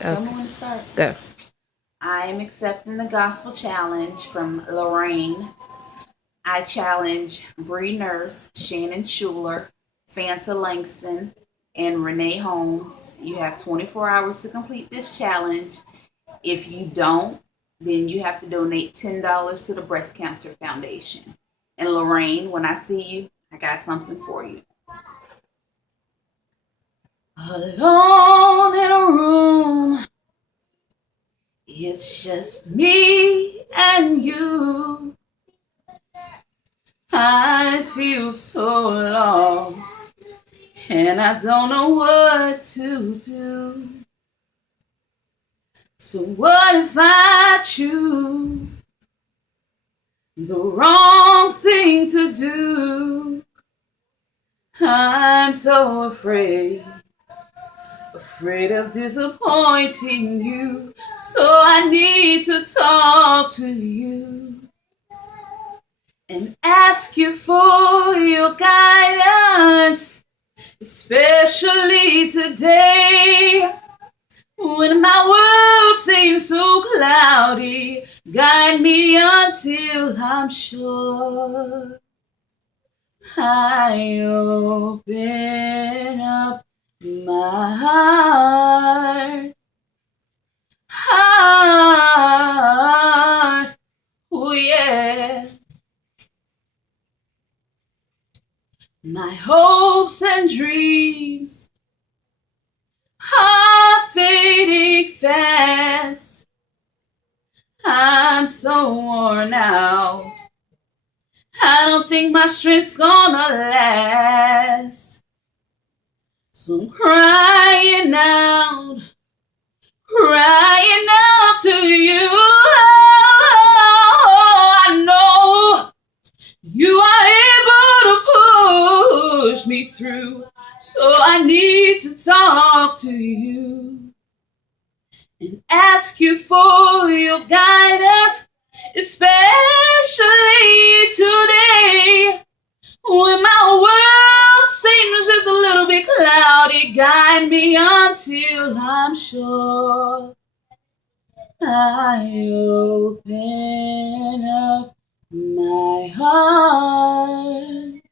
Tell me when to start. Go. I am accepting the gospel challenge from Lorraine. I challenge Bree Nurse, Shannon Schuler, Fanta Langston, and Renee Holmes. You have 24 hours to complete this challenge. If you don't, then you have to donate $10 to the Breast Cancer Foundation. And Lorraine, when I see you, I got something for you. Alone in a room, it's just me and you. I feel so lost, and I don't know what to do. So what if I choose the wrong thing to do? I'm so afraid of disappointing you. So I need to talk to you and ask you for your guidance, especially today when my world seems so cloudy. Guide me until I'm sure I open up my heart, oh yeah. My hopes and dreams are fading fast. I'm so worn out. I don't think my strength's gonna last. So I'm crying out to you. I know you are able to push me through. So I need to talk to you and ask you for your guidance, especially today when my world seems just a little bit cloudy. Guide me until I'm sure I open up my heart.